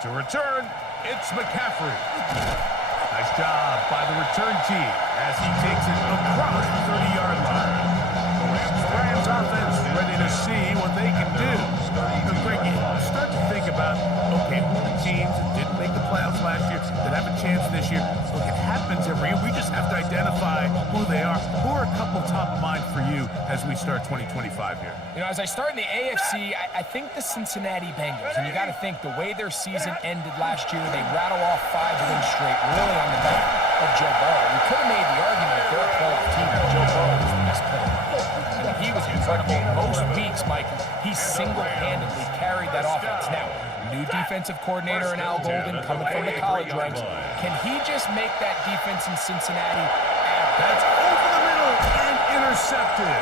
To return, it's McCaffrey. Nice job by the return team as he takes it across the 30-yard line. The Rams offense ready to see what they can do. Greg, you start to think about, okay, who are the teams that didn't make the playoffs last year that have a chance this year? Look, it happens every year. We just have to identify who they are. Who are a couple top of mind for you as we start 2025 here? You know, as I start in the AFC, I think the Cincinnati Bengals, and you got to think the way their season ended last year, they rattle off 5 wins straight, really on the back of Joe Burrow. You could have made the argument if they're a playoff team that Joe Burrow was the best player. I mean, he was incredible. Most weeks, Mike, he single-handedly carried that offense. Now, new defensive coordinator in Al Golden coming from the college ranks. Can he just make that defense in Cincinnati? That's over the middle and intercepted.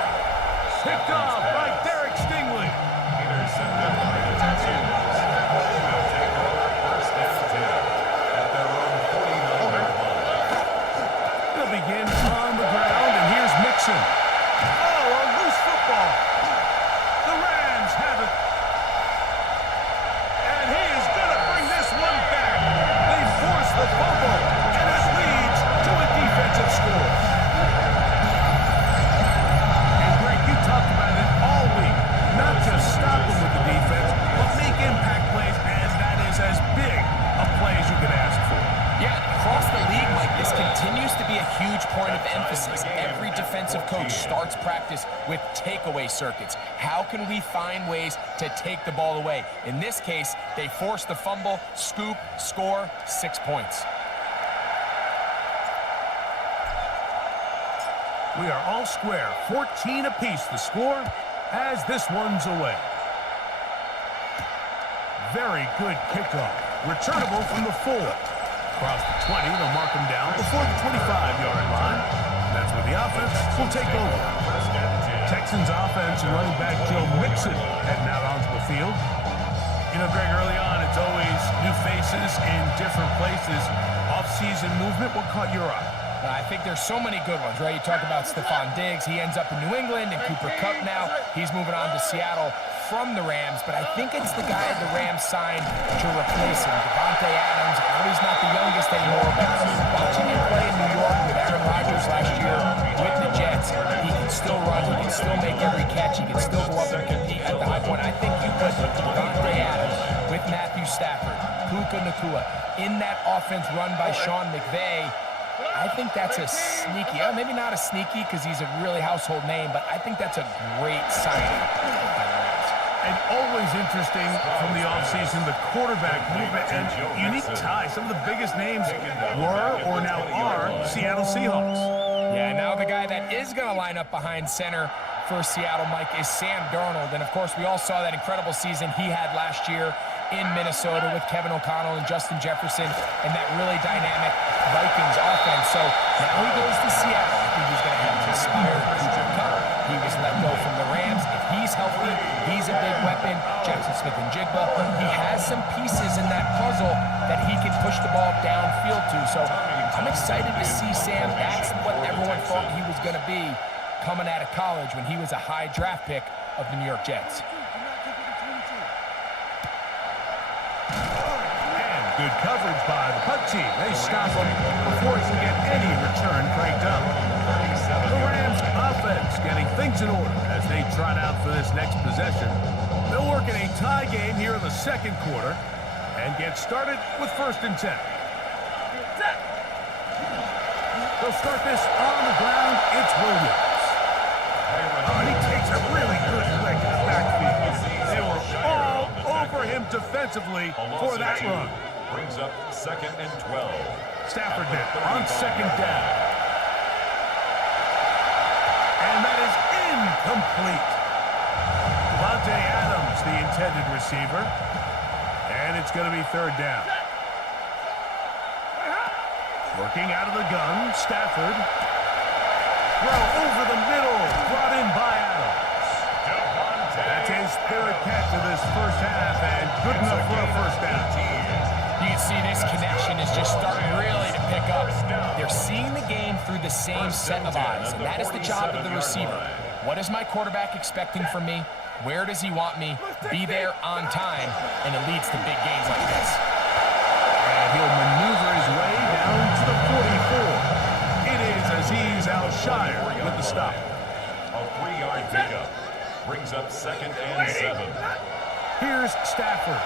Picked off by Derek Stingley. Intercepted by the Texans. Take over first and 10 at their own 49-yard line. They'll begin on the ground, and here's Mixon. Oh, a loose football. The Rams have it. And he is going to bring this one back. They force the fumble, and it leads to a defensive score. And Greg, you talked about it all week. Not just stop them with the defense, but make impact plays, and that is as big a play as you could ask for. Yeah, across the league, Mike, this continues to be a huge point of emphasis. Every defensive coach starts practice with takeaway circuits. How can we find ways to take the ball away? In this case, they force the fumble, scoop, score, 6 points. We are all square, 14 apiece the score as this one's away. Very good kickoff. Returnable from the 4. Across the 20, they'll mark him down before the 25-yard line. That's where the offense will take over. Texans offense and running back Joe Mixon heading out onto the field. You know, Greg, early on, it's always new faces in different places. Off-season movement, what caught your eye? I think there's so many good ones, right? You talk about Stephon Diggs. He ends up in New England, and Cooper Kupp now. He's moving on to Seattle from the Rams, but I think it's the guy the Rams signed to replace him, Davante Adams. I know he's not the youngest anymore, but watching him play in New York with Aaron Rodgers last year with the Jets, he can still run, he can still make every catch, he can still go up and compete at the high point. I think you put Davante Adams with Matthew Stafford, Puka Nacua, in that offense run by Sean McVay. I think that's a sneaky, maybe not a sneaky because he's a really household name, but I think that's a great signing by the Rams. And always interesting from the offseason, the quarterback movement and unique tie. Some of the biggest names were or now are Seattle Seahawks. Yeah, now the guy that is going to line up behind center for Seattle, Mike, is Sam Darnold. And, of course, we all saw that incredible season he had last year in Minnesota with Kevin O'Connell and Justin Jefferson and that really dynamic Vikings offense. So now he goes to Seattle. I think he's going to have an inspired Cooper Kupp. He was let go from the Rams. If he's healthy, he's a big weapon. Jackson Smith and Jigba. He has some pieces in that puzzle that he can push the ball downfield to. So I'm excited to see Sam. That's what everyone thought he was going to be coming out of college when he was a high draft pick of the New York Jets. Good coverage by the punt team. They stop him before he can get any return cranked up. The Rams offense getting things in order as they trot out for this next possession. They'll work in a tie game here in the second quarter and get started with 1st and 10. They'll start this on the ground. It's Williams. Oh, he takes a really good leg in the backfield. They were all over him defensively for that run. Brings up 2nd and 12. Stafford now on 2nd down. And that is incomplete. Davante Adams, the intended receiver. And it's going to be 3rd down. Working out of the gun, Stafford. Throw over the middle, brought in by Adams. That's his 3rd catch of this first half, and good enough for a 1st down. You can see this connection is just starting really to pick up. They're seeing the game through the same set of eyes, and that is the job of the receiver. What is my quarterback expecting from me? Where does he want me? Be there on time, and it leads to big gains like this. he'll maneuver his way down to the 44. It is Azeez Al-Shire with the stop. A 3-yard pickup brings up 2nd and 7. Here's Stafford.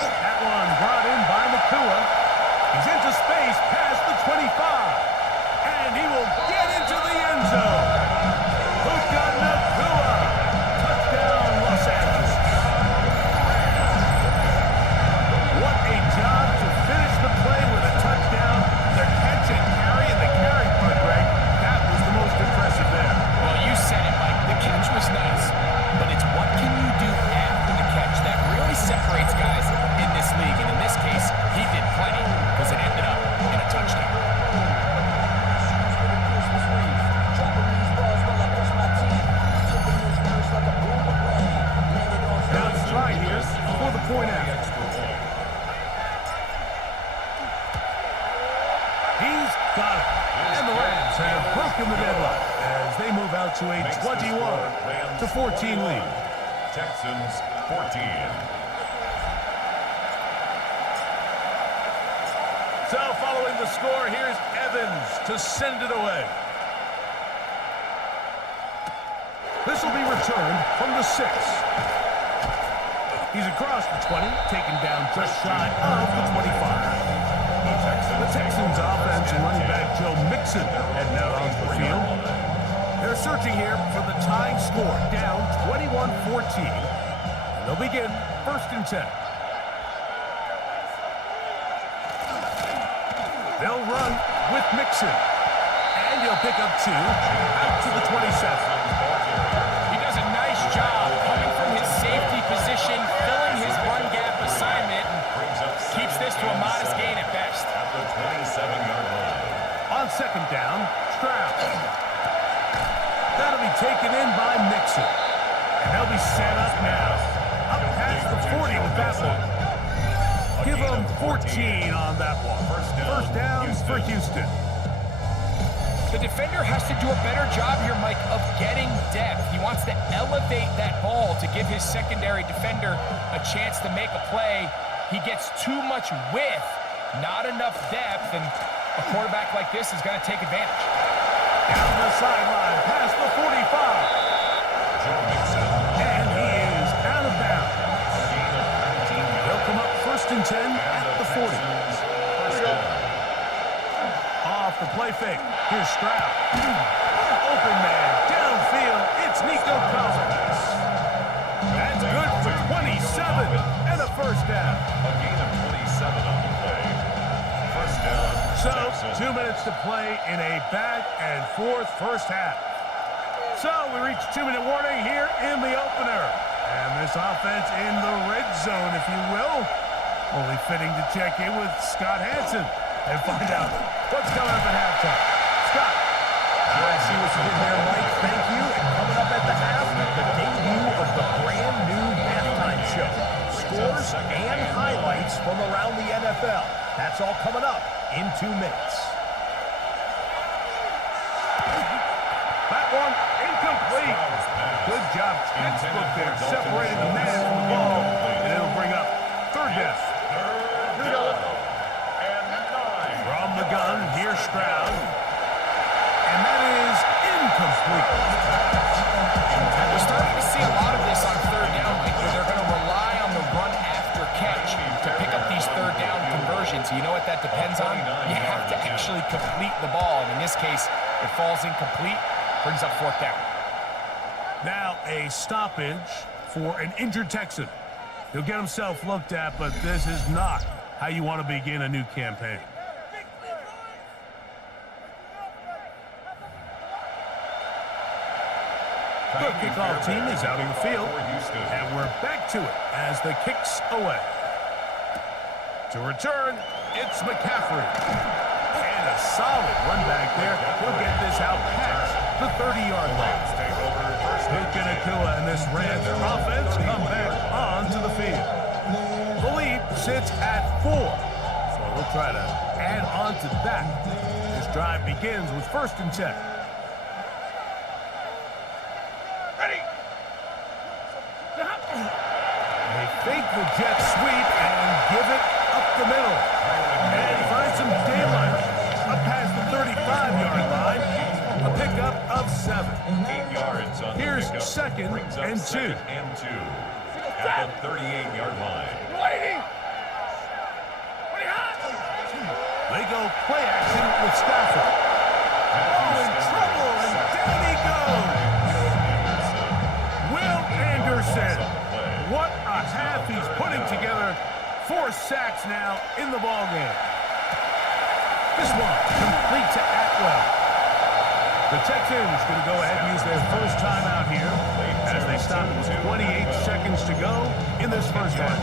That one brought in by Nakua. He's into space past the 25. And he will get into the end zone. Puka Nakua. Touchdown, Los Angeles. What a job to finish the play with a touchdown. The catch and carry and the carry part, Greg. That was the most impressive there. Well, you said it, Mike. The catch was nice, but it's what can you do after the catch that really separates guys in this league. And in this case, he did plenty because it ended up in a touchdown. Now let's try here for the point out. He's got it. And the Rams have broken the deadlock as they move out to a 21-14 lead. Texans 14. So following the score, here's Evans to send it away. This will be returned from the 6. He's across the 20, taken down just shy of the 25. The Texans offense and running back Joe Mixon heading out onto the field. They're searching here for the tying score, down 21-14. And they'll begin 1st and 10. They'll run with Mixon. And he'll pick up 2 out to the 27. He does a nice job coming from his safety position, filling his run gap assignment, and keeps this to a modest gain at best. At the 27-yard line. On 2nd down, Stroud. That'll be taken in by Mixon. And they'll be set up now. Up past the 40 with that one. Give them 14 on that one. First down for Houston. The defender has to do a better job here, Mike, of getting depth. He wants to elevate that ball to give his secondary defender a chance to make a play. He gets too much width, not enough depth, and a quarterback like this is going to take advantage. Down the sideline, past the 45. And he is out of bounds. They'll come up 1st and 10 at the 40. Off the play fake. Here's Stroud. Open man, downfield. It's Nico Collins. That's good for 27 and a 1st down. A gain of 27 on the play. 1st down. So, Texans. 2 minutes to play in a back and forth 1st half. So, we reach 2-minute warning here in the opener. And this offense in the red zone, if you will. Only fitting to check in with Scott Hansen and find out what's coming up at halftime. Scott. I see what you did there, Mike. Thank you. And coming up at the half, the debut of the brand new halftime show. Scores and highlights from around the NFL. That's all coming up in 2 minutes. That one incomplete. Good job, textbook there, separating the man from the ball, and it'll bring up 3rd down. From the gun, here's Stroud, and that is incomplete. We're starting to see a lot of this on 3rd down, Mike, where they're going to rely on the run after catch to pick up these 3rd down conversions. You know what that depends on? You have to actually complete the ball, and in this case, it falls incomplete, brings up 4th down. Now a stoppage for an injured Texan. He'll get himself looked at, but this is not how you want to begin a new campaign. The kickoff team is out on the field, and we're back to it as the kick's away. To return, it's McCaffrey. And a solid run back there. He'll get this out past the 30-yard line. Puka Nakua and this Rams offense come back onto the field. The lead sits at 4. So we'll try to add on to that. This drive begins with 1st and 10. They fake the jet sweep and give it up the middle. A pickup of 7. 8 yards on Here's the pickup. second Brings up and 2. second and 2 at the 38-yard line. They go play action with Stafford. Oh, in trouble, and down he goes. Will Anderson. What a half he's putting together. 4 sacks now in the ballgame. This one complete to Atwell. The Texans going to go ahead and use their first timeout here as they stop with 28 seconds to go in this first half.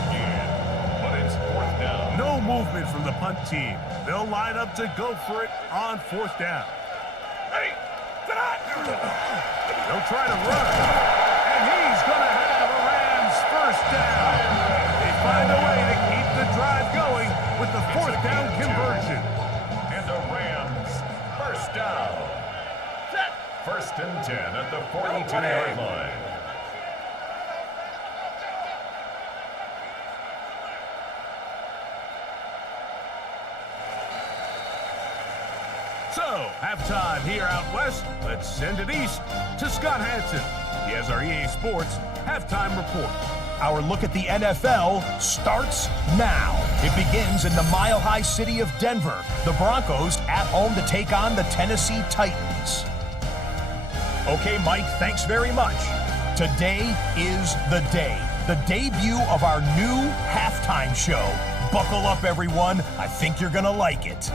But it's 4th down. No movement from the punt team. They'll line up to go for it on 4th down. They'll try to run. And he's going to have a Rams first down. They find a way to keep the drive going with the 4th down conversion. And the Rams first down. 1st and 10 at the 42-yard line. So, halftime here out west. Let's send it east to Scott Hansen. He has our EA Sports halftime report. Our look at the NFL starts now. It begins in the mile-high city of Denver. The Broncos at home to take on the Tennessee Titans. Okay, Mike, thanks very much. Today is the day. The debut of our new halftime show. Buckle up, everyone. I think you're gonna like it.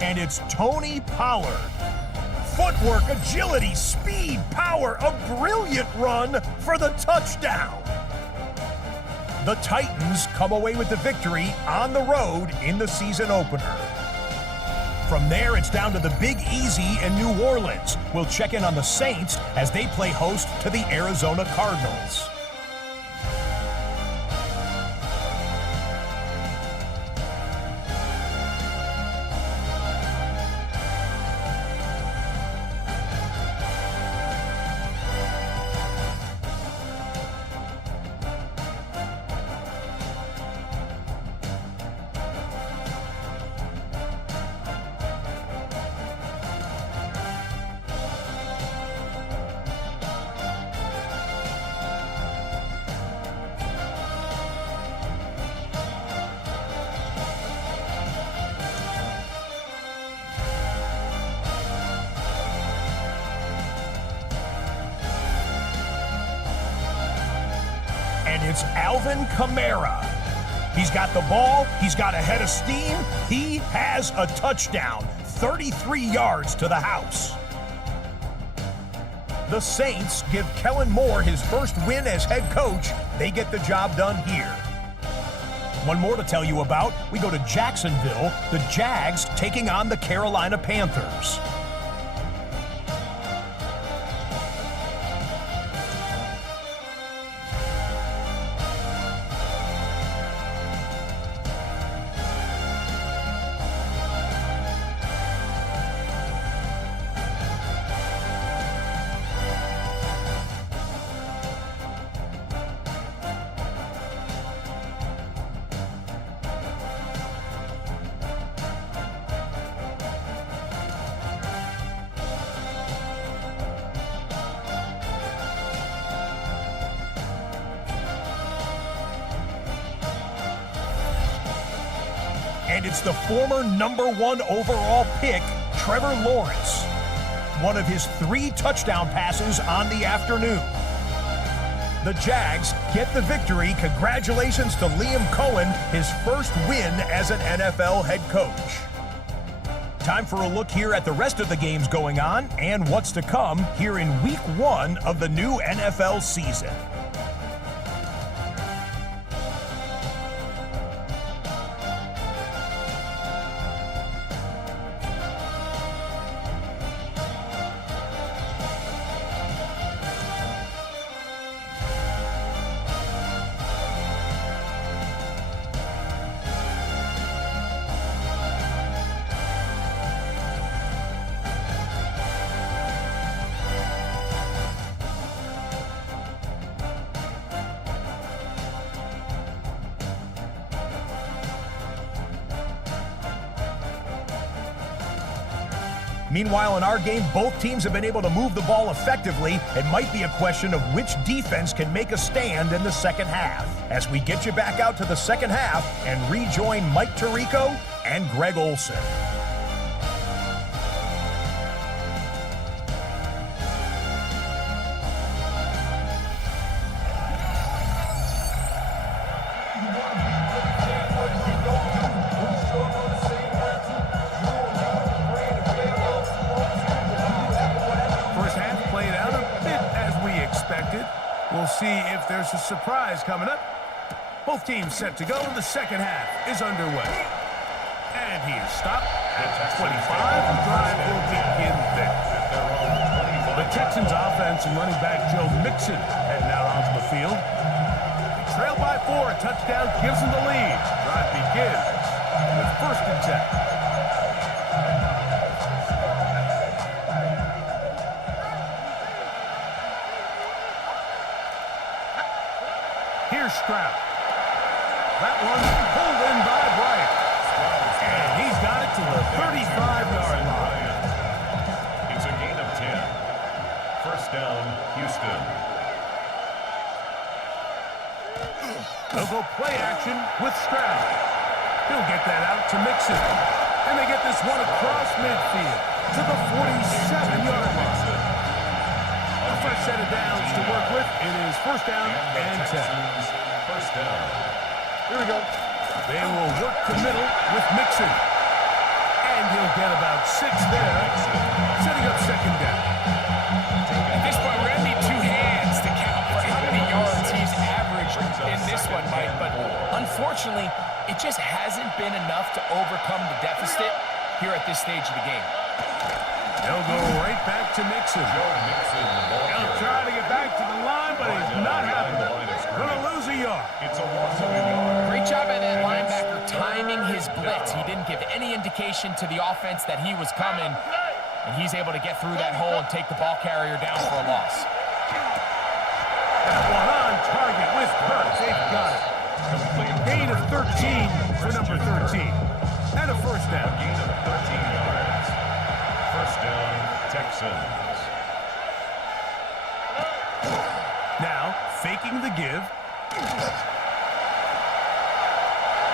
And it's Tony Pollard. Footwork, agility, speed, power, a brilliant run for the touchdown. The Titans come away with the victory on the road in the season opener. From there, it's down to the Big Easy in New Orleans. We'll check in on the Saints as they play host to the Arizona Cardinals. And it's Alvin Kamara. He's got the ball. He's got a head of steam. He has a touchdown. 33 yards to the house. The Saints give Kellen Moore his first win as head coach. They get the job done here. One more to tell you about. We go to Jacksonville. The Jags taking on the Carolina Panthers. And it's the former #1 overall pick, Trevor Lawrence. One of his 3 touchdown passes on the afternoon. The Jags get the victory. Congratulations to Liam Cohen, his first win as an NFL head coach. Time for a look here at the rest of the games going on and what's to come here in Week 1 of the new NFL season. Meanwhile, in our game, both teams have been able to move the ball effectively. It might be a question of which defense can make a stand in the second half. As we get you back out to the second half and rejoin Mike Tirico and Greg Olson. We'll see if there's a surprise coming up. Both teams set to go. The second half is underway. And he is stopped at 25. The drive will begin there. The Texans offense and running back Joe Mixon heading out onto the field. Trail by 4. A touchdown gives them the lead. Drive begins with 1st and 10. Here's Stroud. That one's pulled in by Bryant. And he's got it to the 35-yard line. It's a gain of 10. 1st down, Huston. They'll go play action with Stroud. He'll get that out to Mixon. And they get this one across midfield to the 47-yard line. A fresh set of downs to work with. It is 1st down and 10. 1st down. Here we go. They will work the middle with Mixon. And he'll get about 6 there, setting up 2nd down. At this point, we're going to need 2 hands to count for how many yards he's averaged in this one, Mike. But unfortunately, it just hasn't been enough to overcome the deficit here at this stage of the game. They'll go right back to Mixon. He'll try to get back to the line, but he's not happening. Going to lose a yard. It's a loss of a yard. Great job by that linebacker timing his blitz. He didn't give any indication to the offense that he was coming, and he's able to get through that hole and take the ball carrier down for a loss. That one on target with Kirk. They've got it. Gain of 13 for number 13. And a 1st down. Gain of 13 yards. 1st down, Texans. Now, faking the give.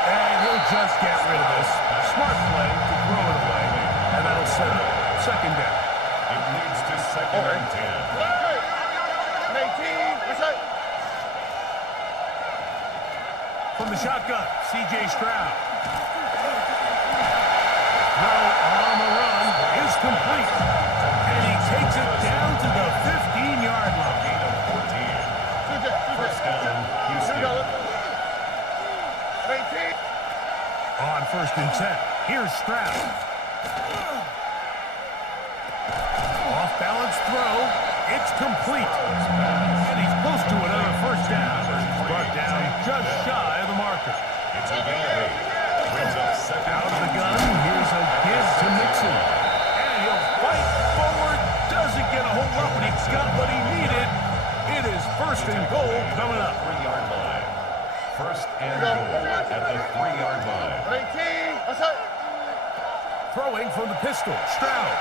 And he'll just get rid of this. Smart play to throw it away. And that'll set up 2nd down. It leads to 2nd and 10. From the shotgun, C.J. Stroud. Throw on the run is complete. And he takes it down to the 15-yard line. Gain of 14. 1st down, Huston. On 1st and 10, here's Stroud. Off-balance throw. It's complete. And he's close to another 1st down. Brought down just shy of the marker. It's a gain of 8. Brings up 2nd. Out of the gun, here's a give to Mixon. And he'll fight forward. Doesn't get a whole lot, but he's got what he needed. It is 1st and goal coming up. 3-yard line. 1st and goal at the 3-yard line. Throwing from the pistol, Stroud.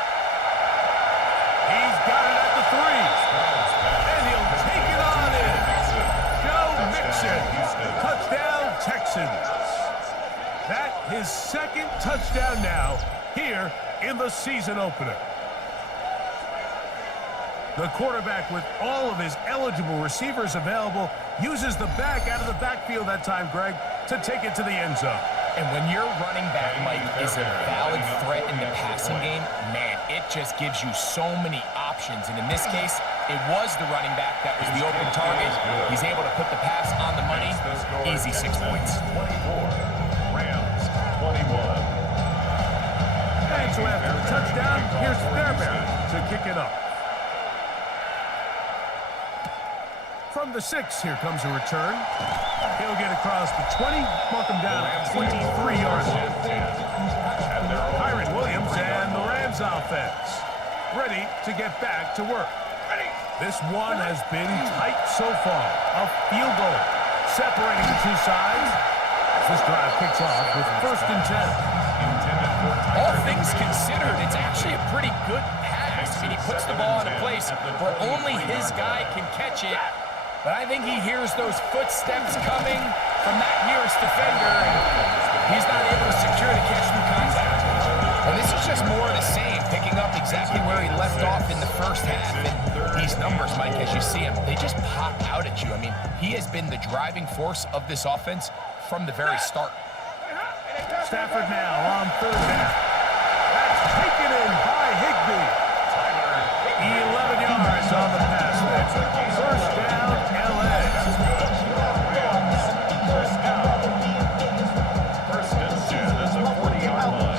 He's got it at the 3. And he'll take it on in. Joe Mixon. Touchdown, Texans. That his 2nd touchdown now here in the season opener. The quarterback, with all of his eligible receivers available, uses the back out of the backfield that time, Greg, to take it to the end zone. And when your running back, Mike, is a valid threat in the passing game, man, it just gives you so many options. And in this case, it was the running back that was the open target. He's able to put the pass on the money. Easy 6 points. 24. Rams, 21. And so after the touchdown, here's Fairbairn to kick it off. From the 6, here comes a return. He'll get across the 20, mark him down at 23 yards. Kyron Williams and the Rams offense ready to get back to work. This one has been tight so far. A field goal separating the two sides. This drive kicks off with 1st and 10. All things considered, it's actually a pretty good pass. I mean, he puts the ball in a place where only his guy can catch it. But I think he hears those footsteps coming from that nearest defender, and he's not able to secure the catch through contact. And this is just more of the same, picking up exactly where he left off in the first half. And these numbers, Mike, as you see him, they just pop out at you. I mean, he has been the driving force of this offense from the very start. Stafford now on third down. That's taken in by Higbee. 11 yards on the pass. First down, LA. First and 10 at the 40-yard line.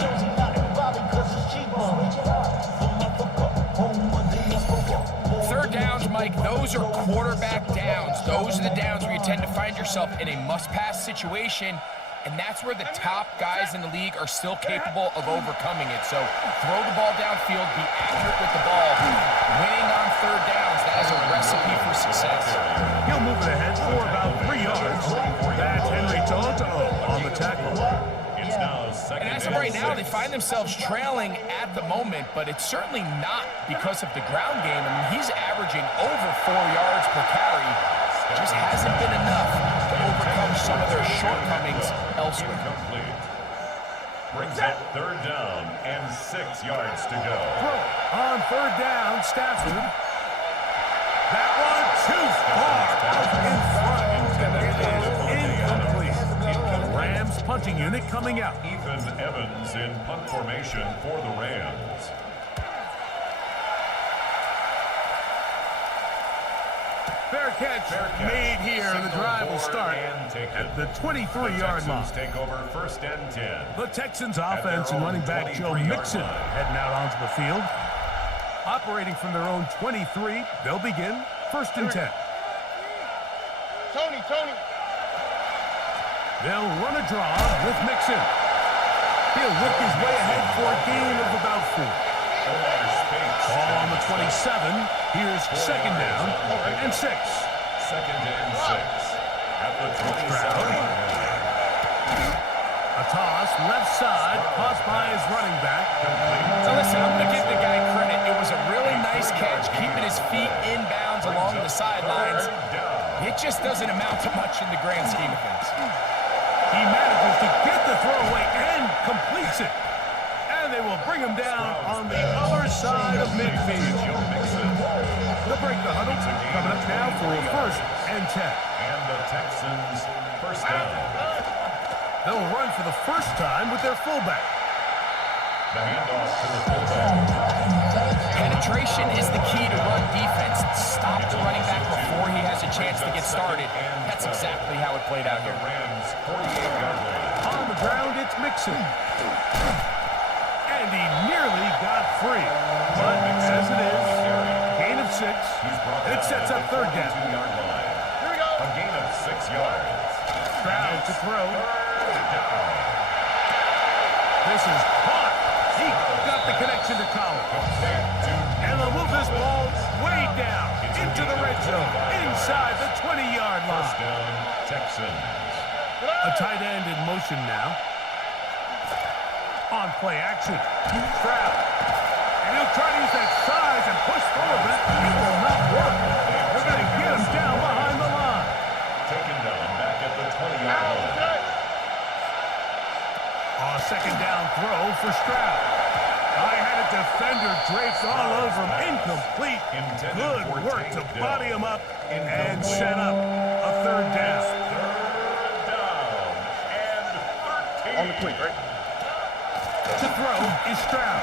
Third downs, Mike, those are quarterback downs. Those are the downs where you tend to find yourself in a must-pass situation. And that's where the top guys in the league are still capable of overcoming it. So throw the ball downfield, be accurate with the ball. Winning on third downs, that is a recipe for success. He'll move it ahead for about 3 yards. That's Henry Toto on the tackle. It's now second. And as of right now, they find themselves trailing at the moment, but it's certainly not because of the ground game. I mean, he's averaging over 4 yards per carry. It just hasn't been enough to overcome some of their shortcomings elsewhere. Incomplete. Brings up third down and 6 yards to go. On third down, Stafford. That one too far out in front. It is incomplete. Rams punting unit coming out. Ethan Evans in punt formation for the Rams. Fair catch made here. The drive will start at the 23-yard line. Take over first and 10. The Texans offense and running back Joe Mixon heading out onto the field. Operating from their own 23, they'll begin first and 10. Tony. They'll run a draw with Mixon. He'll work his way ahead for a gain of about 4. Ball on the 27. Here's second down and 6. Second and 6. At the 27. A toss, left side, caught by his running back. So listen, I'm going to give the guy credit. It was a really nice catch, keeping his feet in bounds along the sidelines. It just doesn't amount to much in the grand scheme of things. He manages to get the throw away and completes it. And they will bring him down on the other side of midfield. They'll break the huddle. Coming up now for a first and 10. And the Texans first down. They'll run for the first time with their fullback. The handoff to the fullback. Penetration is the key to run defense. Stop the running back before he has a chance to get started. That's exactly how it played out here. Rams 48-yard line. On the ground, it's Mixon. And he nearly got free. But as it is, gain of 6. And it sets up third down. Here we go. A gain of 6 yards. Stroud to throw. This is caught. He got the connection to Collins. And they'll move this ball way down into the red zone, inside the 20-yard line. First down, Texans. A tight end in motion now. On play action. Stroud. And he'll try to use that size and push forward, but it will not work. They're going to get him down behind the line. Taken down back at the 20-yard line. On a second down throw for Stroud. I had a defender draped all over him. Incomplete. Good work to body him up and set up a third down. Third down and 13. On the quick, right? To throw is Stroud.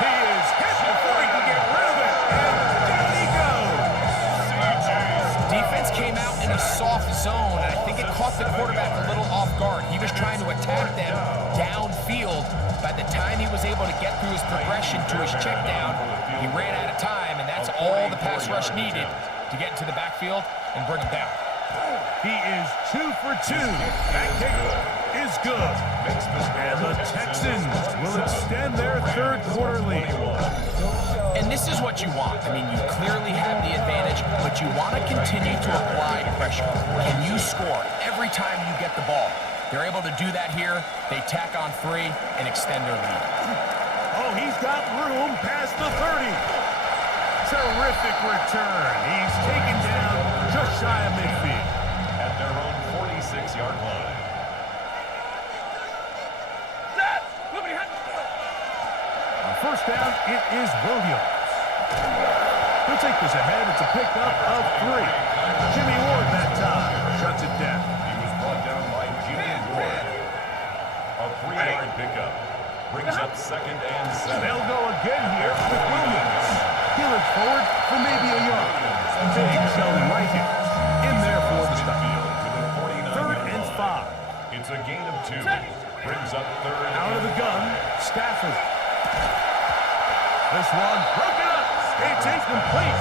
He is hit before he can get rid of it. And down he goes. Defense came out in a soft zone, and I think it caught the quarterback a little off guard. He was trying to attack them downfield. By the time he was able to get through his progression to his check down, he ran out of time, and that's all the pass rush needed to get into the backfield and bring him down. He is 2 for 2. That kick is good. And the Texans will extend their third quarter lead. And this is what you want. I mean, you clearly have the advantage, but you want to continue to apply pressure. Can you score every time you get the ball? They're able to do that here. They tack on 3 and extend their lead. Oh, he's got room past the 30. Terrific return. He's taken down just shy of midfield. At their own 46-yard line. On first down, it is Williams. He'll take this ahead. It's a pickup of 3. Jimmy Ward that time shuts it down. He was brought down by Jimmy Ward. A 3-yard pickup. Brings up 2nd and 7. They'll go again here with Williams. He looks forward for maybe a yard. Big showing right here. In there for the stop. 3rd and 5. It's a gain of 2. Brings up 3rd. Out of the gun, Stafford. This one broken up. It's incomplete.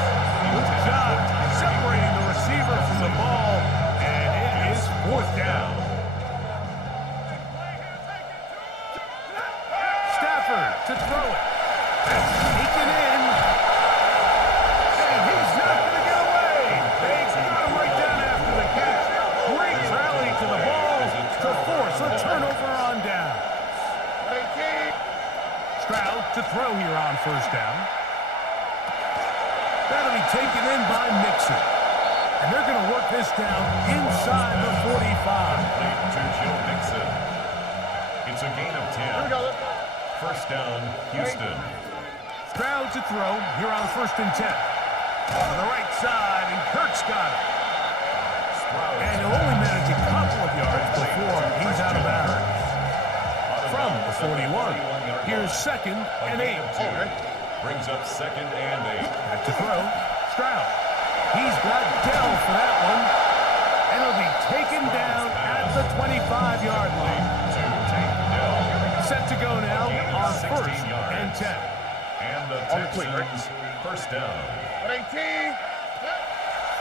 Good job separating the receiver from the ball, and it is 4th down. Stafford to throw it. That's taken in. And he's not going to get away. They got him right down after the catch. Great rally to the ball to force a turnover on down. Stroud to throw here on first down. That'll be taken in by Mixon. And they're going to work this down inside the 45. To Joe Mixon. It's a gain of 10. First down, Huston. Stroud to throw here on 1st and 10. On the right side, and Kirk's got it. And he'll only manage a couple of yards before he's out of bounds. From the 41, here's 2nd and 8. Brings up 2nd and 8. Back to throw. Stroud. He's got Dell for that one. And he'll be taken down at the 25-yard line. Set to go now on 1st and 10. And the Texans first down.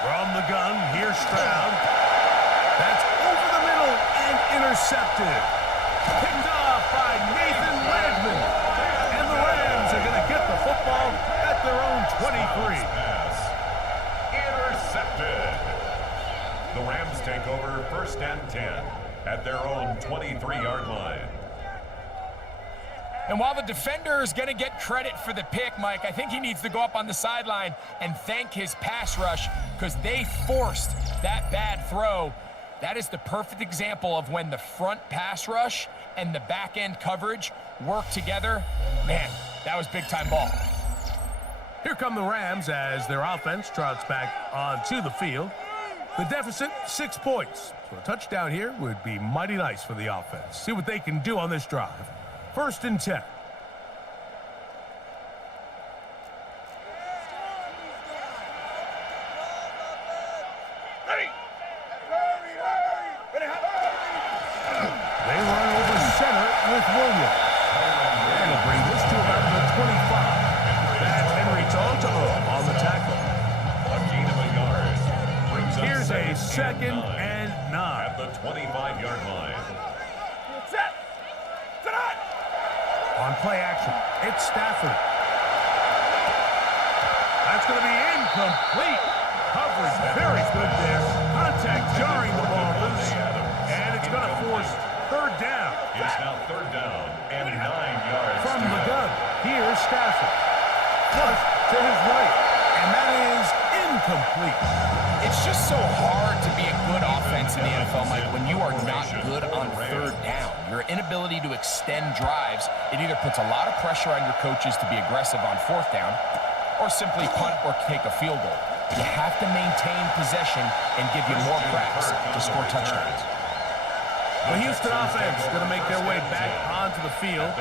From the gun, here's Stroud. That's over the middle and intercepted. Picked off by Nathan Landman. And the Rams are going to get the football at their own 23. Pass. Intercepted. The Rams take over 1st and 10 at their own 23-yard line. And while the defender is going to get credit for the pick, Mike, I think he needs to go up on the sideline and thank his pass rush because they forced that bad throw. That is the perfect example of when the front pass rush and the back end coverage work together. Man, that was big-time ball. Here come the Rams as their offense trots back onto the field. The deficit, 6 points. So a touchdown here would be mighty nice for the offense. See what they can do on this drive. 1st and 10. They run over center with Williams. And they'll bring this to about the 25. That's Henry Tonto on the tackle. A gain of a yard. Brings up Here's a 2nd 2nd and 9. at the 25-yard line. On play action, it's Stafford. That's going to be incomplete. Coverage very good there. Contact jarring the ball loose. And it's going to force 3rd down. It's now 3rd down and 9 yards. From the gun, here's Stafford. Flush to his right. And that is incomplete. It's just so hard to be a good offense in the NFL, Mike, when you are not good on 3rd down. Your inability to extend drives, it either puts a lot of pressure on your coaches to be aggressive on 4th down or simply punt or take a field goal. You have to maintain possession and give you more cracks to score touchdowns. The Houston offense is going to make their way back onto the field.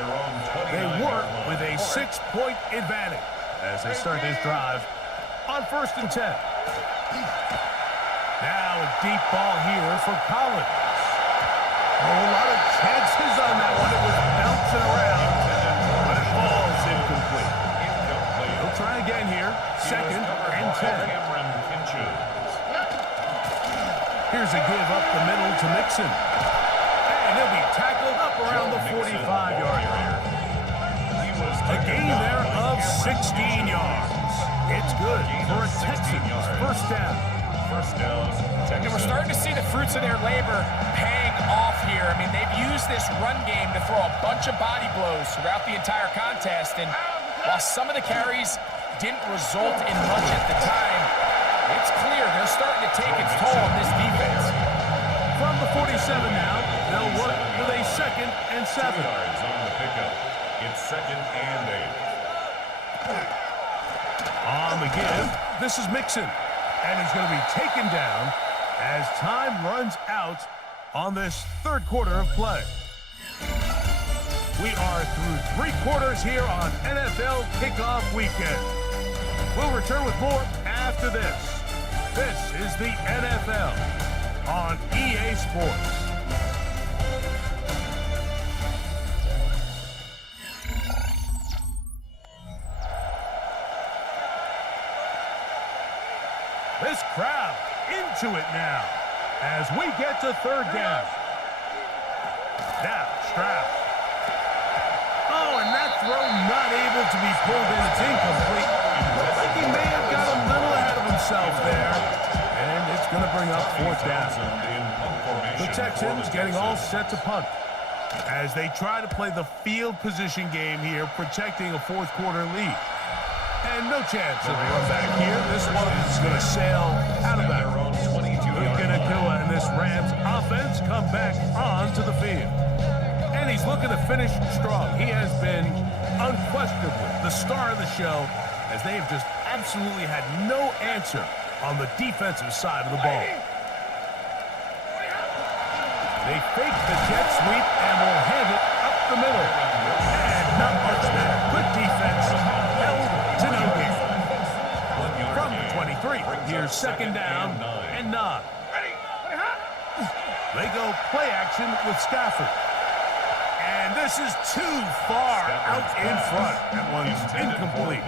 They work with a 6-point advantage as they start this drive on 1st and 10. Now a deep ball here for Collins. A lot of chances on that one. It was bouncing around, but it falls incomplete. He'll try again here. 2nd and 10. Here's a give up the middle to Mixon. And he'll be tackled up around the 45-yard line. A gain there of 16 yards. It's good for a Texans 1st down. First down, And we're Texans. starting to see the fruits of their labor paying off here. I mean, they've used this run game to throw a bunch of body blows throughout the entire contest. And while some of the carries didn't result in much at the time, it's clear they're starting to take its toll on this defense. From the 47 now, they'll work with a 2nd and 7. 2 yards on the pickup. It's 2nd and 8. On the give, this is Mixon. And he's going to be taken down as time runs out on this 3rd quarter of play. We are through 3 quarters here on NFL Kickoff Weekend. We'll return with more after this. This is the NFL on EA Sports. This crowd into it now as we get to 3rd down. Now, Stroud. Oh, and that throw not able to be pulled in. It's incomplete. Looks like he may have got a little ahead of himself there. And it's going to bring up 4th down. The Texans getting all set to punt as they try to play the field position game here, protecting a 4th quarter lead. And no chance of a run back here. This one is going to sail out of bounds. Nakua and this Rams offense come back onto the field. And he's looking to finish strong. He has been unquestionably the star of the show as they have just absolutely had no answer on the defensive side of the ball. They fake the jet sweep and will hand it up the middle. And not much there. Good defense. Held to no gain. From the 23, here's 2nd down and 9. They go play action with Stafford. And this is too far out in front. That one's incomplete.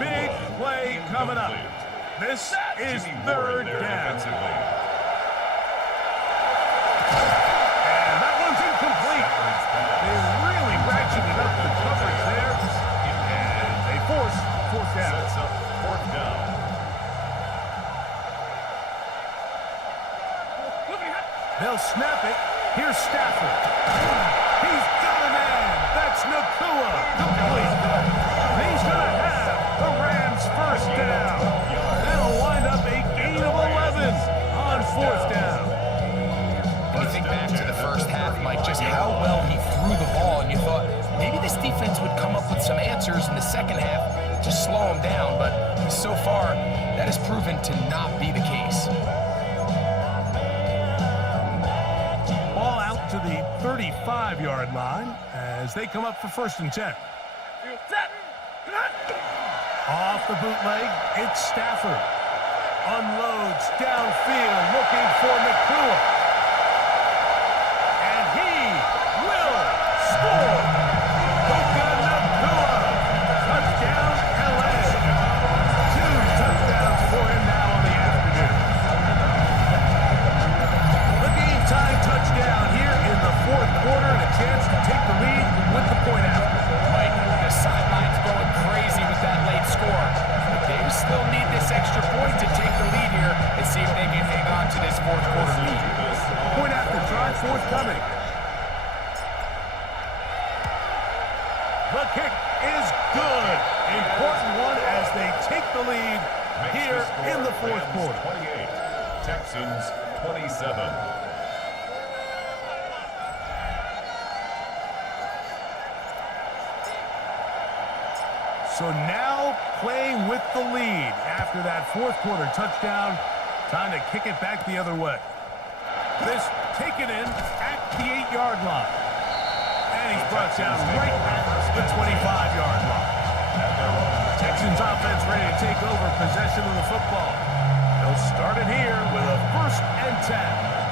Big play coming up. This is 3rd down. And that one's incomplete. They really ratcheted up the coverage there. And they force 4th down. Sets up 4th down. They'll snap it. Here's Stafford. He's got a man. That's Nakua. Complete. He's going to have the Rams 1st down. That'll wind up a gain of 11 on 4th down. When you think back to the first half, Mike, just how well he threw the ball, and you thought maybe this defense would come up with some answers in the second half to slow him down, but so far that has proven to not be the case. Ball out to the 35-yard line as they come up for 1st and 10. Off the bootleg, it's Stafford. Unloads downfield, looking for Nakua. And he will score. Puka Nakua. Touchdown, LA. 2 touchdowns for him now on the afternoon. The game-time touchdown here in the 4th quarter and a chance to take the lead with the point after. Mike, the sideline's going crazy with that late score. But they still need this extra point to take the lead here and see if they can hang on to this 4th quarter lead. Point after try, forthcoming. The kick is good. Important one as they take the lead here in the 4th quarter. 28. Texans 27. So now playing with the lead after that 4th quarter touchdown. Time to kick it back the other way. This taken in at the 8-yard line. And he's brought down right at the 25-yard line. Texans offense ready to take over possession of the football. They'll start it here with a 1st and 10.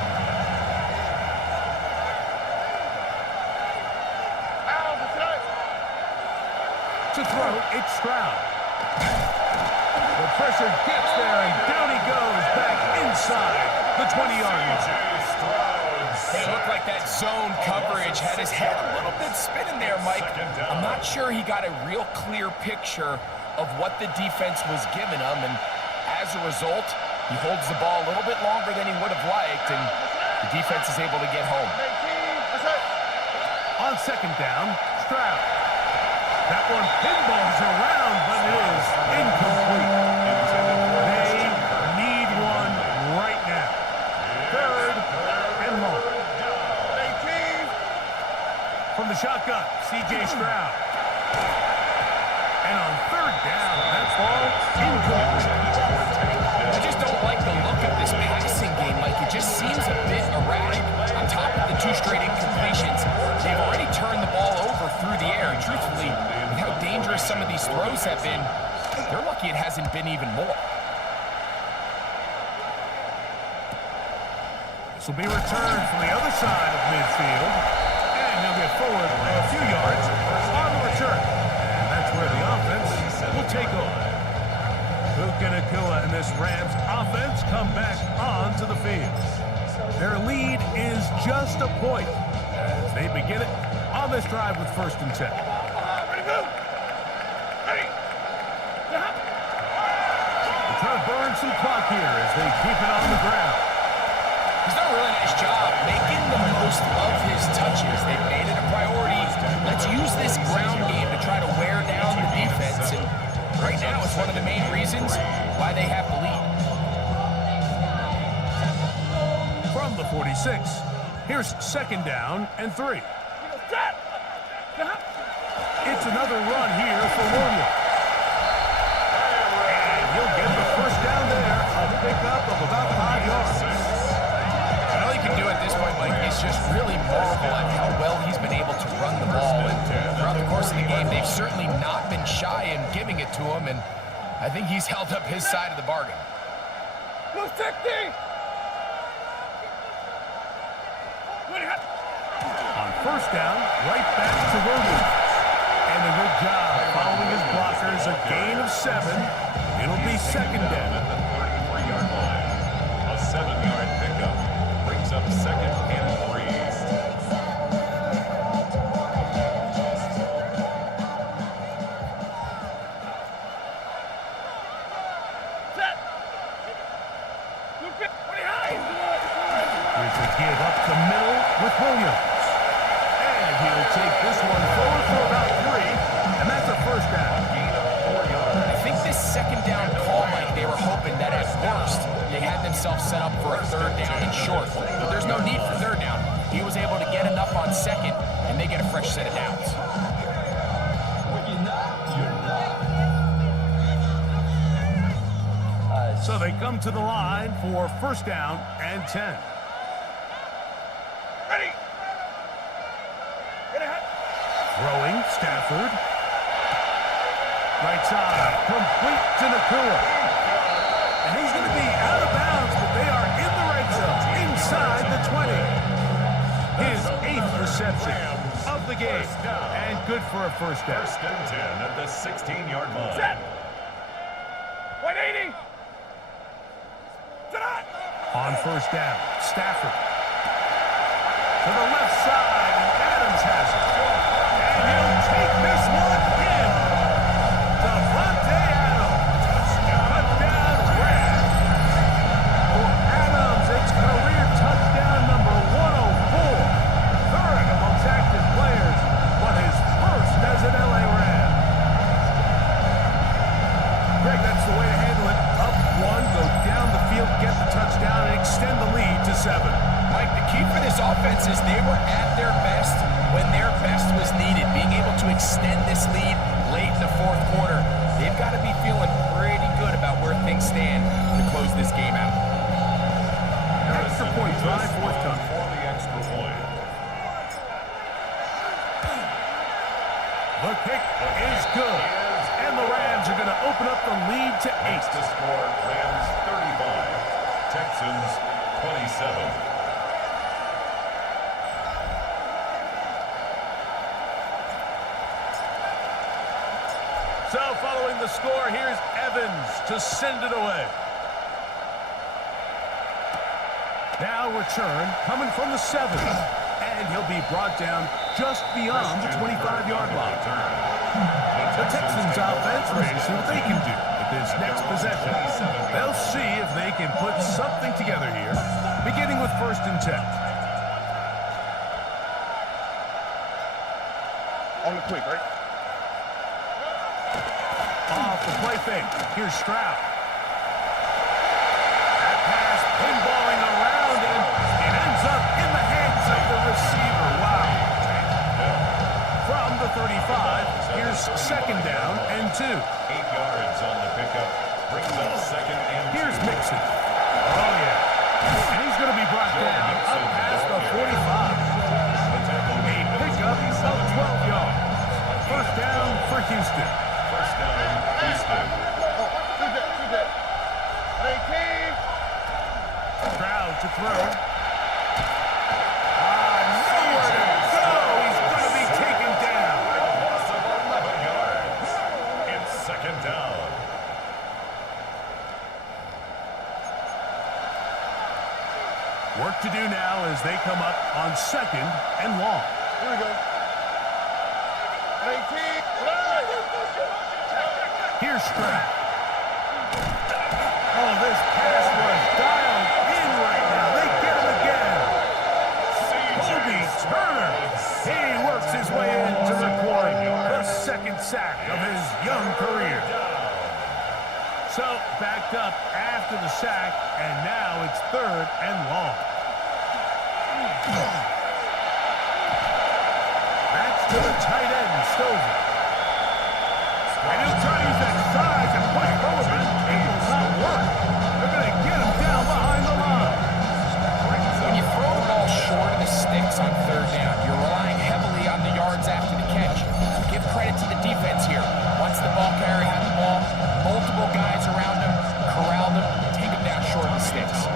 To throw, it's Stroud. The pressure gets there, and down he goes back inside the 20-yard line. It looked like that zone coverage had his head a little bit spinning there, Mike. I'm not sure he got a real clear picture of what the defense was giving him, and as a result, He holds the ball a little bit longer than he would have liked, and the defense is able to get home. On second down, Stroud. That one pinballs around, but it is incomplete. They need one right now. Third and long. From the shotgun, C.J. Stroud. And on third down, that ball incomplete. I just don't like the look of this passing game. Like, it just seems a bit erratic. On top of the 2 straight incompletions, they've already turned the ball over through the air. And truthfully, with how dangerous some of these throws have been, they're lucky it hasn't been even more. This will be returned from the other side of midfield. And he'll get forward a few yards on the return. And that's where the offense will take over. Puka Nacua and this Rams offense come back onto the field. Their lead is just a point as they begin it on this drive with 1st and 10. They're trying to burn some clock here as they keep it on the ground. He's done a really nice job making the most of his touches. They've made it a priority. Let's use this ground game to try to wear down the defense. And right now, it's one of the main reasons why they have the lead. From the 46, here's 2nd down and 3. It's another run here for Williams. And he'll get the 1st down there, a pickup of about 5 yards. All he can do at this point, Mike, is just really marvel at how well he's been able to run the ball. And throughout the course of the game, they've certainly not been shy in giving it to him, and I think he's held up his side of the bargain. On 1st down, right back to Williams. And a good job following his blockers, a gain of 7. It'll be 2nd down. At the 33-yard line. A 7-yard pickup brings up 2nd and 3. Here's a give up the middle with Williams. And he'll take this one forward for about 3. And that's a 1st down. I think this 2nd down call, Mike, they were hoping that at worst they had themselves set up for a 3rd down and short. But there's no need for 3rd down. He was able to get enough on 2nd, and they get a fresh set of downs. So they come to the line for 1st down and 10. Throwing, Stafford. Right side, complete to Nacua. And he's going to be out of bounds, but they are in the red zone, inside the 20. His 8th reception of the game, and good for a 1st down. 1st and 10 at the 16-yard line. 180. On 1st down, Stafford. To the left side, and Adams has it. And he'll take this one in. Devontae Adams. Touchdown, Rams. For Adams, it's career touchdown number 104. 3rd amongst active players, but his 1st as an LA Ram. Greg, that's the way to handle it. Up 1, go down the field, get the touchdown, and extend the lead to 7. Mike, the key for this offense is they were at their best when their best was needed. Being able to extend this lead late in the 4th quarter, they've got to be feeling pretty good about where things stand to close this game out. Extra point drive forthcoming. For the extra point. The kick is good. And the Rams are going to open up the lead to 8. Makes the score Rams 35, Texans 27. So following the score, here's Evans to send it away. Now return coming from the 7. And and he'll be brought down just beyond the 25-yard line. The Texans offense ready to see what they can do with this next possession. They'll see if they can put something together here, beginning with 1st and 10. On the quick, right? Off the play fake. Here's Stroud. That pass pinballing around, and it ends up in the hands of the receiver. Wow. From the 35, here's 2nd down and 2. 8 yards on the pickup. Brings up 2nd and 2. Here's Mixon. Oh, yeah. And he's going to be brought down up past the 45. A pickup of 12 yards. 1st down for Houston. 1st down, Huston. Stroud to throw. Nowhere to go. He's going to be taken down. Loss of 11 yards. It's 2nd down. Work to do now as they come up on 2nd and long. Here we go. 18. Here's Stroud. Oh, this pass was dialed in right now. They get him again. Kobe Turner. He works his way into record the 2nd sack of his young career. So, backed up after the sack, and now it's 3rd and long. That's to the tight end, Stover. And he'll try to use that size and push forward, but it will not work. They're going to get him down behind the line. When you throw the ball short of the sticks on 3rd down, you're relying heavily on the yards after the catch. So give credit to the defense here. Once the ball carrier had the ball, multiple guys around him, corralled him, take him down short of the sticks.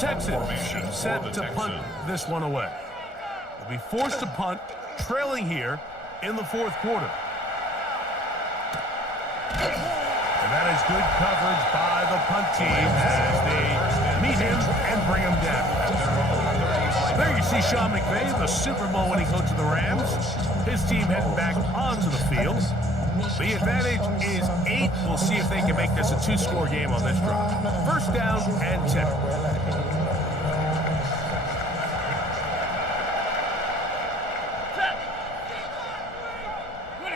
Texans formation for set the to punt Texans. this one away. They'll be forced to punt, trailing here in the fourth quarter. And that is good coverage by the punt team as they meet him and bring him down. There you see Sean McVay, the Super Bowl winning coach of the Rams. His team heading back onto the field. The advantage is 8. We'll see if they can make this a 2-score game on this drive. First down and 10. The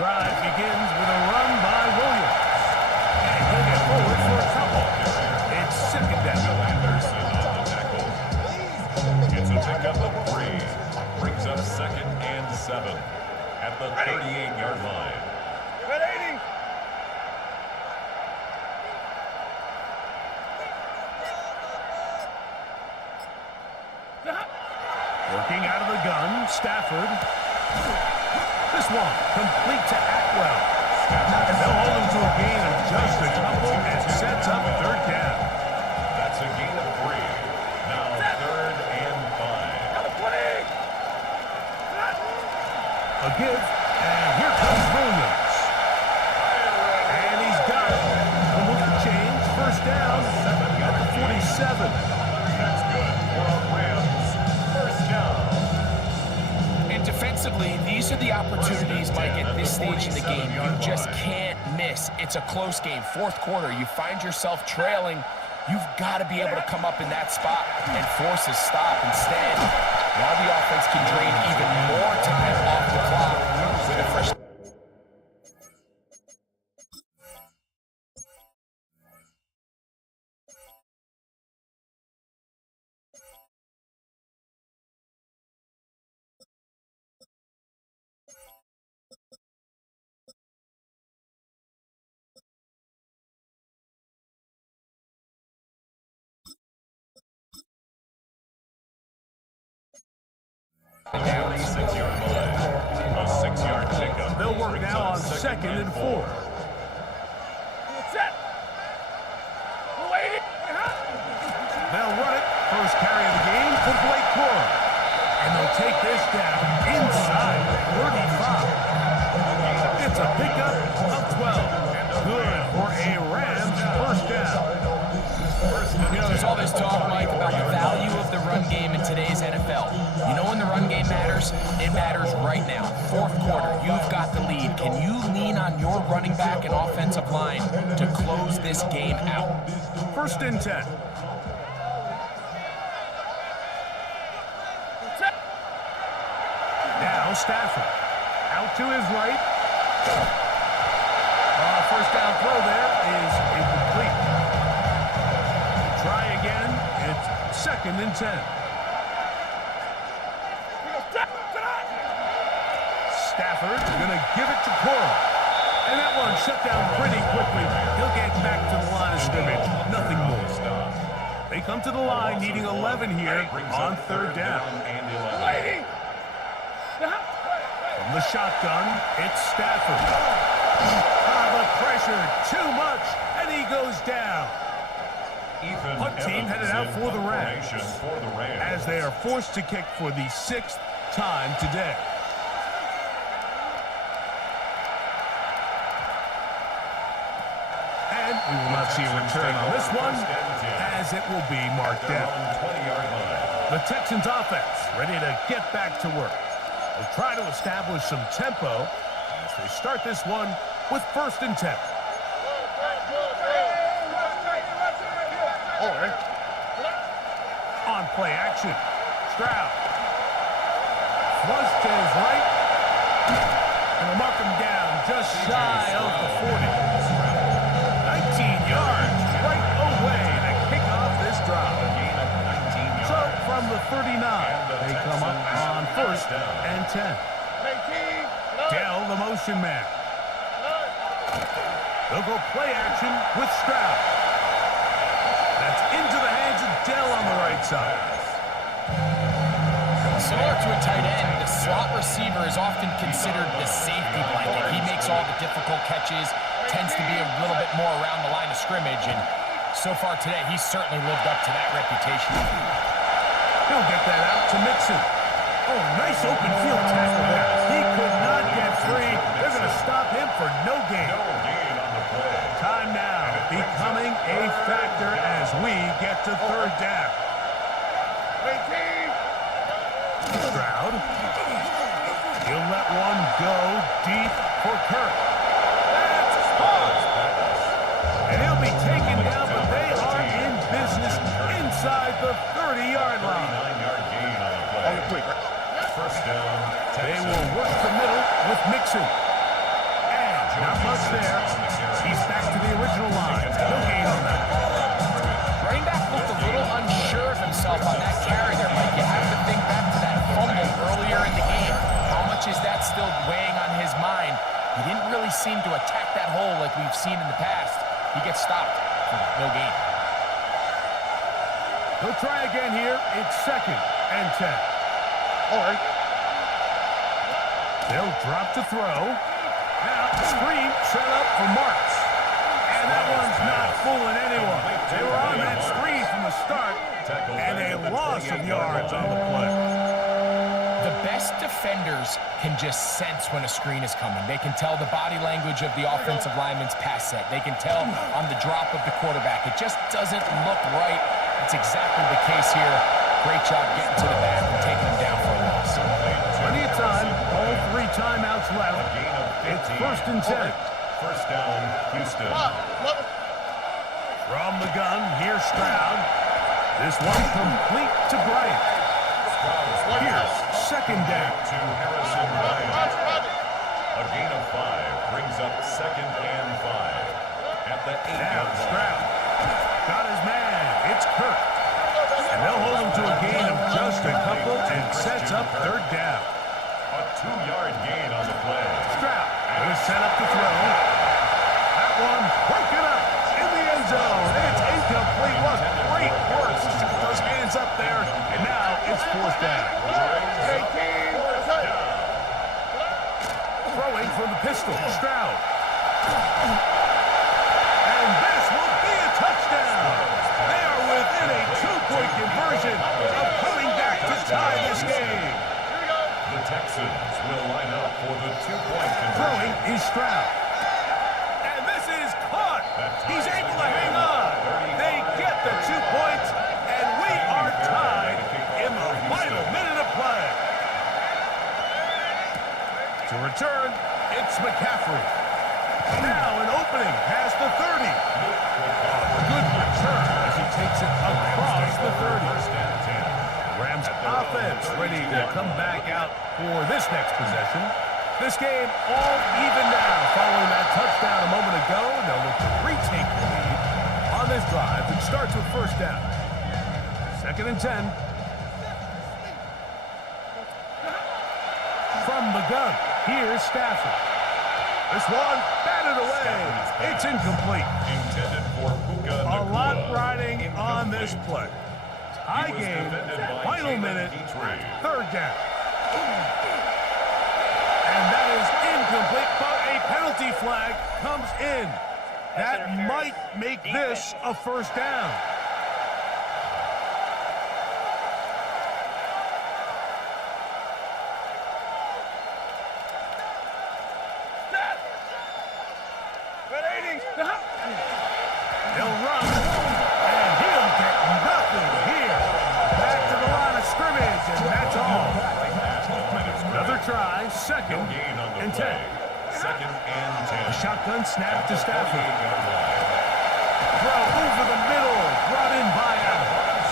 drive begins with a run by Williams. And he'll get forward for a couple. It's second down. Anderson on the tackle. It's a pickup of 3. Brings up second and 7 at the 38-yard line. Working out of the gun, Stafford. This one complete to Atwell. And they'll hold him to a gain of just a couple and sets up third down. That's a gain of 3. Now third and 5. A give, and here comes Williams. And he's got it. Almost a change, first down at the 47. That's good for Rams. First down. And defensively, these are the opportunities, Mike, at this stage in the game. You just can't miss. It's a close game. Fourth quarter, you find yourself trailing. You've got to be able to come up in that spot and force a stop. Instead, now the offense can drain even more time off the clock with a fresh. Down 6-yard line. A 6-yard pickup. They'll work now on second and 4. They'll run it. First carry of the game for Blake Cora. And they'll take this down inside 35. It's a pickup of 12. Good for a Rams first down. You know, there's all this talk, Mike, about the value of the run game in today's NFL. You know when the run game matters? It matters right now. Fourth quarter, you've got the lead. Can you lean on your running back and offensive line to close this game out? First and 10. Now Stafford. Out to his right. First down throw there is incomplete. Try again. It's second and 10. Stafford going to give it to Cora. And that one shut down pretty quickly. He'll get back to the line of scrimmage. Nothing more. They come to the line needing 11 here on third down. From the shotgun, it's Stafford. The pressure, too much, and he goes down. Punt team headed out for the Rams as they are forced to kick for the 6th time today. And we will not see a return on this one as it will be marked down. The Texans offense ready to get back to work. They'll try to establish some tempo as they start this one with first and 10. On play action, Stroud. Flush to his right. And they'll mark him down just shy of the 40. 19 yards right away to kick off this drive. So from the 39, they come up on first and 10. Dell, the motion man. They'll go play action with Stroud. That's into the hands of Dell on the right side. Similar to a tight end, the slot receiver is often considered the safety blanket. He makes all the difficult catches, tends to be a little bit more around the line of scrimmage, and So far today, he's certainly lived up to that reputation. He'll get that out to Mixon. Oh, nice open field tackle there. He could not get free. They're going to stop him for no gain. No gain on the play. Time now becoming a factor as we get to third down. Stroud. He'll let one go deep for Kirk. That's caught. And he'll be taken down, but they are in business inside the 30-yard line. 39-yard gain on the play. First down, They Texans. will work the middle with Mixon. And not much there. He's back to the original line. No gain on that. Running back looked a little unsure of himself on that carry there, Mike. You have to think back to that fumble earlier in the game. How much is that still weighing on his mind? He didn't really seem to attack that hole like we've seen in the past. He gets stopped for no gain. He'll try again here. It's 2nd and 10. All right. They'll drop to throw. Now, screen set up for Marks. And that one's not fooling anyone. They were on that screen from the start, and a loss of yards on the play. The best defenders can just sense when a screen is coming. They can tell the body language of the offensive lineman's pass set. They can tell on the drop of the quarterback. It just doesn't look right. That's exactly the case here. Great job getting to the back and taking him down for a loss. Plenty of time. All 3 timeouts left. Gain of 15. It's 1st and 10. First down, Houston. From the gun, here's Stroud. This one complete to Bryant. Here's 2nd down. To Harrison Bryant. A gain of 5 brings up 2nd and 5. At the 8-yard Now line. Stroud got his man. It's Kirk. And they'll hold him to a gain of just a couple and sets up 3rd down. A 2-yard gain on the play. Stroud will set up to throw. That one broken up in the end zone. It's incomplete. What great work. Shoot those hands up there. And now it's 4th down. Throwing from the pistol. Stroud. And this will be a touchdown. They are within a 2-point conversion of coming back to tie this game. The Texans will line up for the 2-point Throwing conversion. is Stroud. And this is caught. He's able to hang on. They get the 2 points, and we are tied in the final minute of play. To return, it's McCaffrey. Now an opening past the 30. Good return as he takes it across the 30. First and 10. Rams offense ready to come back out for this next possession. This game all even now following that touchdown a moment ago. They'll look to retake the lead on this drive, which starts with 1st down. 2nd and 10. From the gun, here's Stafford. This one batted away. It's incomplete. Intended for Puka A Nacua. lot riding on this play. Tie game, final minute, 3rd down. And that is incomplete, but a penalty flag comes in. That might make this a 1st down. He'll run, and he'll get nothing here. Back to the line of scrimmage, and that's all. Another try, 2nd and 10. 2nd and 10. A shotgun snap to Stafford. 48-yard line. Throw over the middle, brought in by Adams.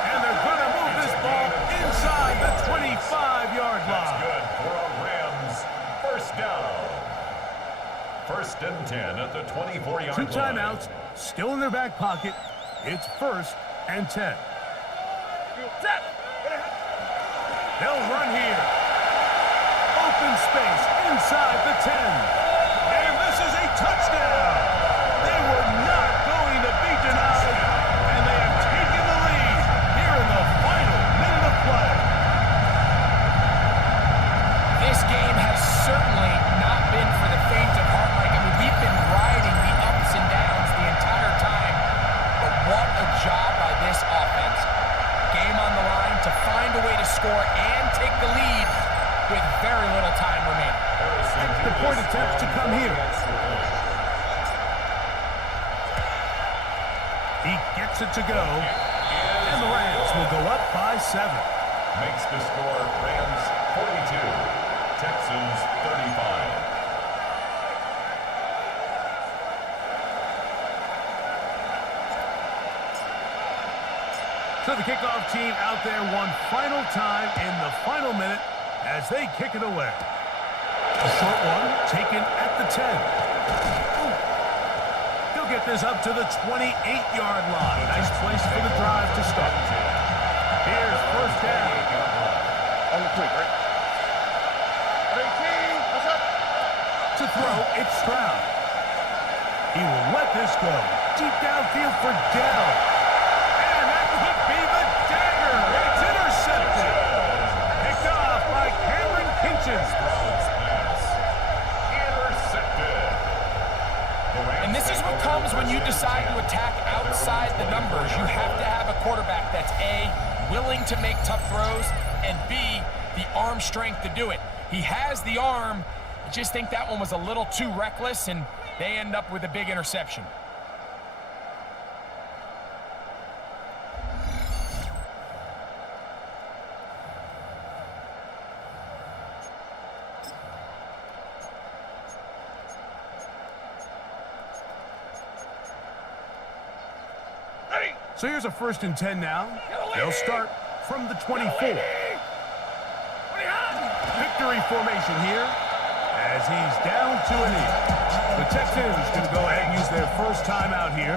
And they're going to move this ball inside the 25-yard That's line. good for a Rams first down. 1st and 10 at the 24-yard 2 line. timeouts, still in their back pocket. It's 1st and 10. They'll run here. Open space inside the 10. And this is a touchdown. They were not going to be denied, and they have taken the lead here in the final minute of play. This game has certainly not been for the faint of heart. Like, I mean, we've been riding the ups and downs the gets it to go. And the Rams will go up by 7. Makes the score Rams 42, Texans 35. So the kickoff team out there one final time in the final minute as they kick it away. A short one taken at the 10. He'll get this up to the 28-yard line. Nice place for the drive to start. Here's first down. On the quick, right? What's up? To throw, it's Stroud. He will let this go. Deep downfield for Dell. And that could be the dagger. It's intercepted. Picked off by Cameron Kinchins. And this is what comes when you decide to attack outside the numbers. You have to have a quarterback that's A, willing to make tough throws, and B, the arm strength to do it. He has the arm. I just think that one was a little too reckless, and they end up with a big interception. So here's a 1st and 10 now. They'll start from the 24. Victory formation here as he's down to a knee. The Texans going to go ahead and use their first time out here,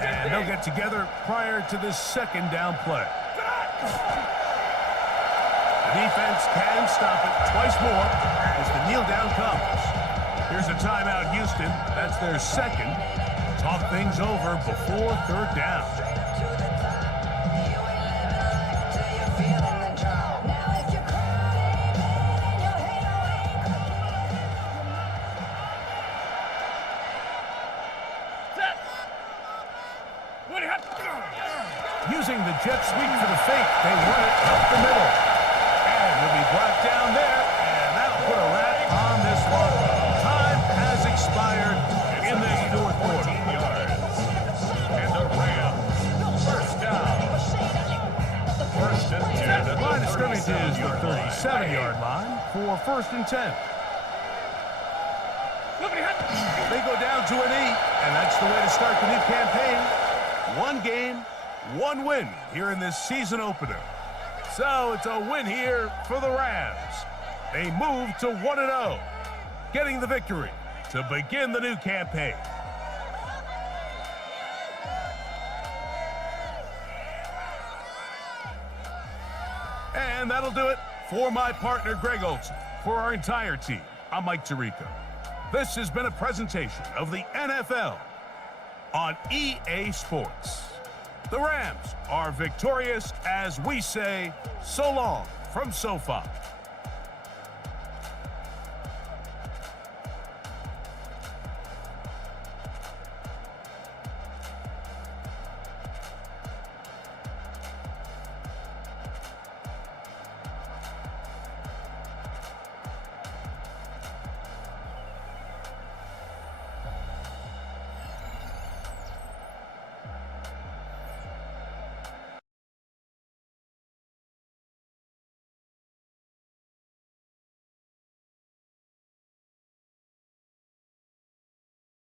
and they'll get together prior to this 2nd down play. The defense can stop it twice more as the kneel down comes. Here's a timeout, Houston. That's their 2nd. Talk things over before 3rd down. Using the jet sweep for the fake, they run it up the middle. And he'll be brought down there, and that'll put a wrap on this one. Time has expired in this 4th quarter. And the Rams, first down. 1st and 10. The line of scrimmage is the 37-yard line for 1st and 10. They go down to an 8, and that's the way to start the new campaign. 1 game, 1 win here in this season opener. So it's a win here for the Rams. They move to 1-0, getting the victory to begin the new campaign. And that'll do it for my partner, Greg Olson. For our entire team, I'm Mike Tirico. This has been a presentation of the NFL on EA Sports. The Rams are victorious as we say so long from SoFi.